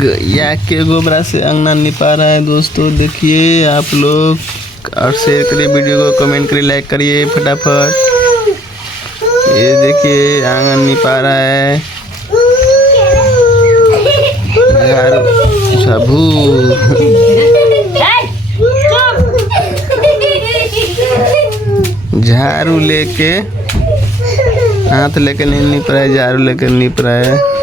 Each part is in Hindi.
गैया के गोबरा से अंगना निपा रहा है दोस्तों, देखिए आप लोग। और शेयर करिए वीडियो को, कमेंट करिए, लाइक करिए फटाफट। ये देखिए आंगन निपा रहा है झाड़ू झाड़ू लेके, हाथ लेके नहीं निप रहा है, झाड़ू लेके निप रहा है।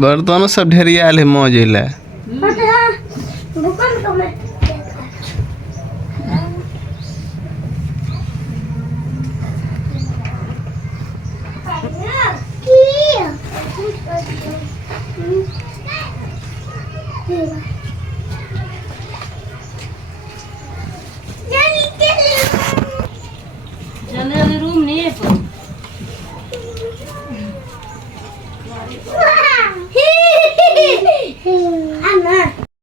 बर्तनों सब ढेरियाल है मौज ला। Yeah.